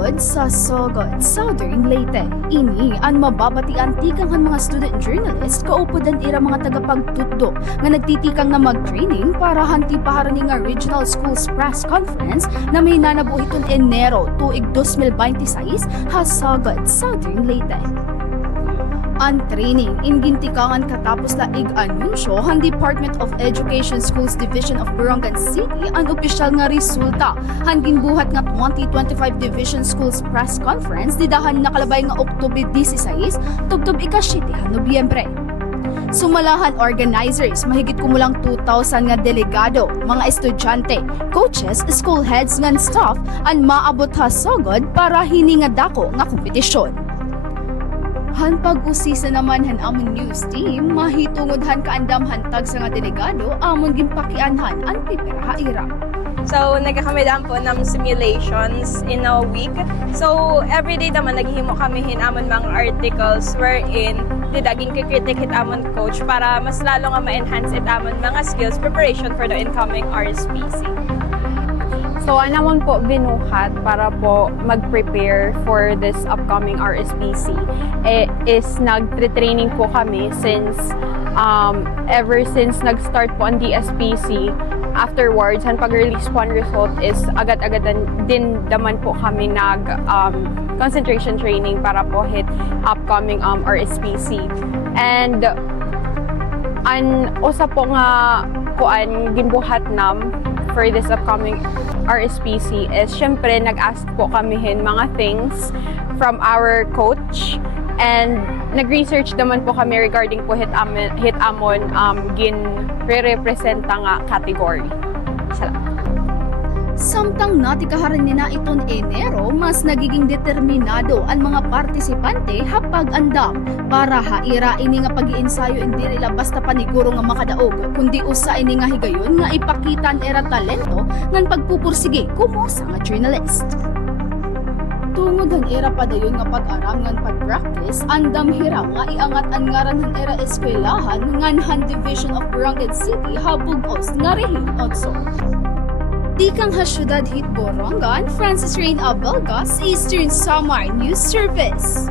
Sugod sa Sugod, Southern Leyte. Ini ang mababatian tikang mga student journalist kaupudan ira mga tagapagtutdo nga nagtitikang na mag-training para hanti paharan nga regional schools press conference na may nanabuhiton Enero tuig 2026 ha Sugod, Southern Leyte. Ang training ingintikangan katapos na ig-anunsyo ang Department of Education Schools Division of Burangan City ang opisyal nga resulta hangin buhat nga 2025 Division Schools Press Conference didahan nakalabay nga Oktubre 16 tugtub ika-7 Nobyembre. Sumalahan organizers, mahigit kumulang 2,000 nga delegado, mga estudyante, coaches, school heads ngan staff ang maabot ha sogod para hini nga dako nga kompetisyon. Han pag-usisa naman han amon news team, mahitungod han kaandam hantag sa nga delegado, amon gimpakianhan ang piperaha ira. So, nagkakamidaan po ng simulations in a week. So, every day naman naghihimo kami hinamon mga articles wherein didaging kikritik hit amon coach para mas lalo nga ma-enhance it amon mga skills preparation for the incoming RSPC. So, anamon po binuhat para po mag-prepare for this upcoming RSPC eh, is nag-training po kami since um, ever since nag-start po ang DSPC afterwards, ang pag-release po ang result is agad-agad din naman po kami nag um, concentration training para po hit upcoming um, RSPC. And an usa po nga kuan ginbuhat nam for this upcoming RSPC is syempre nag-ask po kami hin mga things from our coach and nag-research naman po kami regarding po hit amon, hit amon um, gin re-representa nga category. Salamat. Samtang natikaharan nina iton Enero, mas nagiging determinado ang mga partisipante hapag andam para haira ini nga pag-iensayo hindi nila basta paniguro nga makadaog, kundi usa ini nga higayon nga ipakitan era talento ngan pagpupursige kumo sa nga journalist. Tungod ang era padayon nga pag-aram ngan pag-practice, andam hira nga iangat ang ngaran ng era eskwelahan ngan Han Division of Burangan City habugos nga rehin also. Tikang ha syudad hit Borongan, Francis Rain Abelgas, Eastern Samar News Service.